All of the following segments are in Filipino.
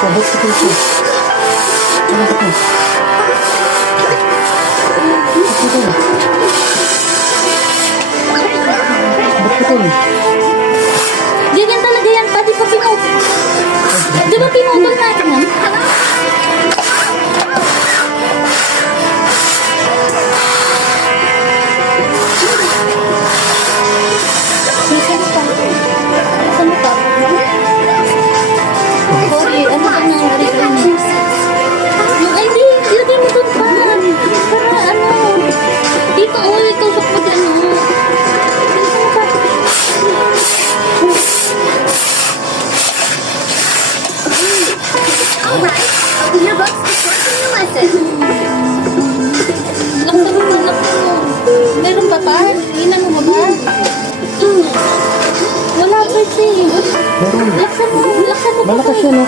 Sabot sa puso. Ano ba ito? Ba't ito? Ganyan talaga yan pa, di ba pinutol? Di ba pinutol natin yan? Nasaan pa? Nasaan pa? Sorry, ano ba nangyari kanina? Yung ID, ilagay mo doon pa. Para ano, dito ulit tusok mo dyan. Alright, open your books to start your lesson. Laksan mo, laksan mo. Meron ba pa? Inan mo ba? Wala pa siya. Meron. Laksan mo, laksan mo. Malakas yan, no?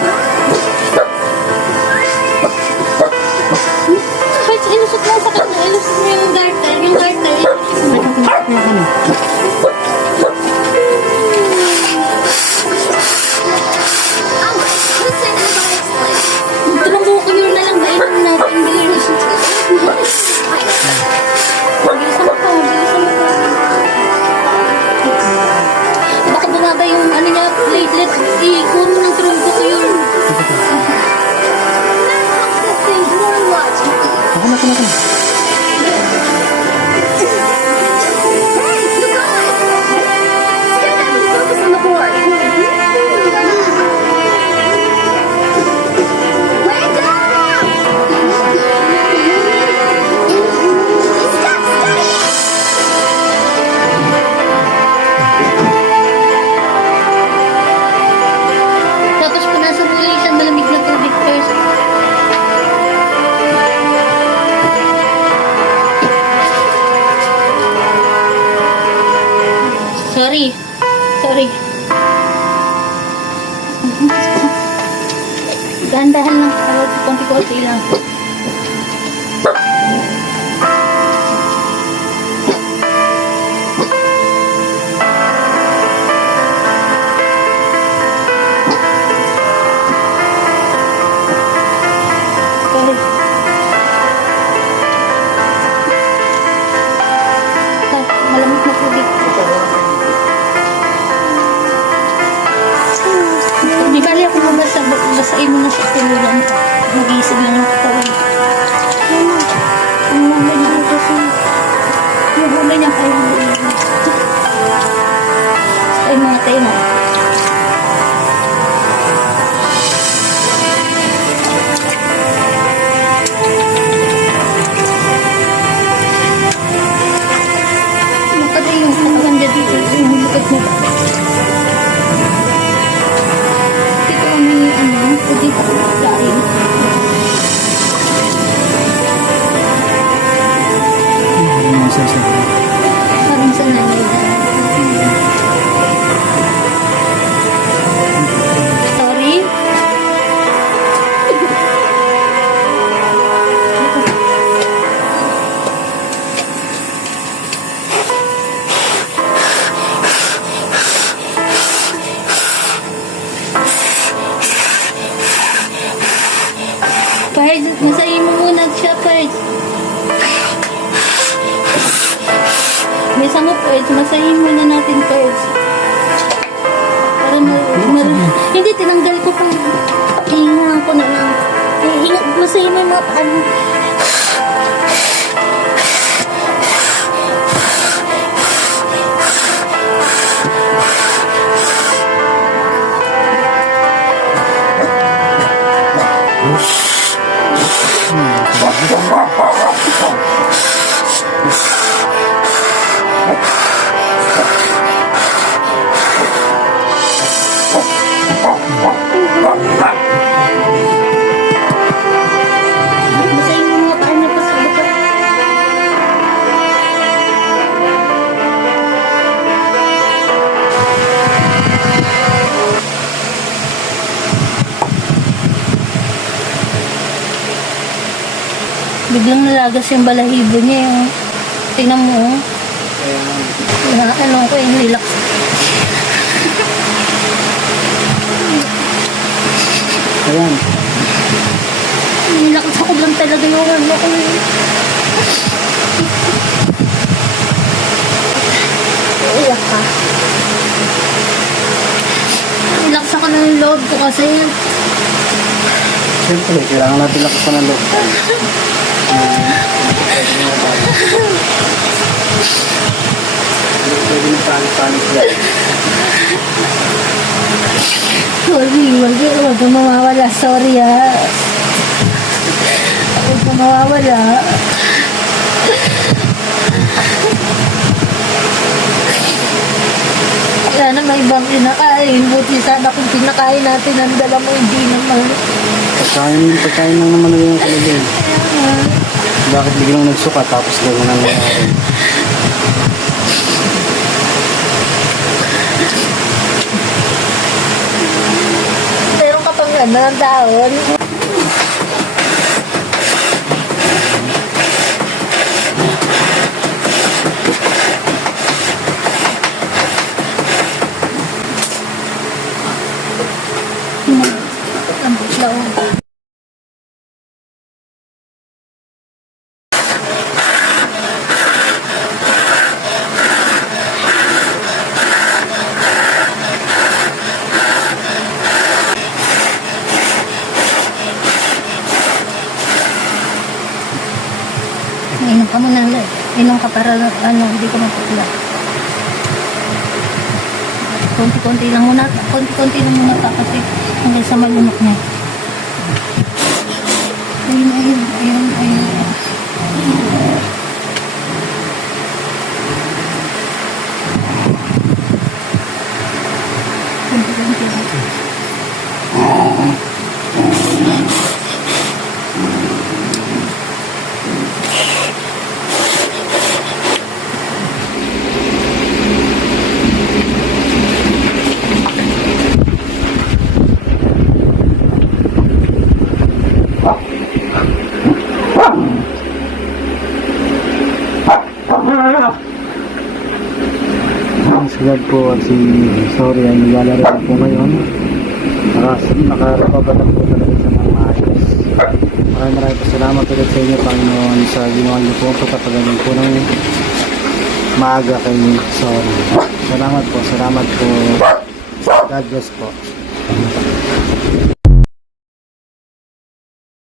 Kahit ilusot mo sa kanya, ilusot mo yung garter. Yung garter. Alright, listen as I explain. Tulungo ko yun na lang ba? Inan natin. Bilisan mo pa, bilisan mo pa. Baka bumaba yung ano niya, platelet. Kuha mo ng trumpo ko yun. That helps us think more logically. Ako na. Hey, you guys! Stay down and focus on the board. Wake up! Stop studying! Tapos punasan mo ulit ang malamig na tubig first. Sorry. Dahan-dahan lang. Konti-konti lang. Sorry. Malamig na tubig. Di bali ako basahin mo na sa tulugan. Mag-iisip lang yung katawan. Ang muna niya ang kasi. Yung muna niya kayo. Ay mga tayo na. Makatay yung katawan niya dito. Yung likod niya. Dito kami ano, pwede pa kain. Parang sa nanay. Sorry. Pards, masahin mo muna siya, Pards. May sango, Pards. Masahin muna natin, Pards. Para hindi, tinanggal ko pa. Hihingahan ko na lang. Masahin mo yung mga paan. Basahin mo mga paa niya pa sa buka. Biglang nalagas yung balahibo niya yung tingnan mo oh. Ano ko yung relax. Ayan. Relax ako lang talaga yung ano ko eh. Iyak ka. Relax ako ng loob ko kasi Siyempre, kailangan natin lakasan ng loob. Pwede na panik-panik yan. sorry, wag kang mawawala. Sorry ah. Wag kang mawawala. Sana may ibang kinakain. Buti sana kung kinakain natin ang dala mo, hindi naman. Pagkain lang naman na yung kalagay. Bakit biglang nagsuka tapos gano'n ang nangyari? Meron ka pang ano ng taon. Ambot lang. Inom ka muna. Inom ka para ano, hindi ka maputla. Konti-konti lang muna. Konti-konti lang muna pa kasi hanggang sa malunok niya. Ayun. Konti-konti lang. Sagad po at si Sorry ay naglalaro po ngayon. Nakarapabatak po talaga sa mga maayos. Maraming po salamat ulit sa inyo, Panginoon, sa ginawa niyo po pagpapagaling po ng maaga kay Sorry. Salamat po. God bless po.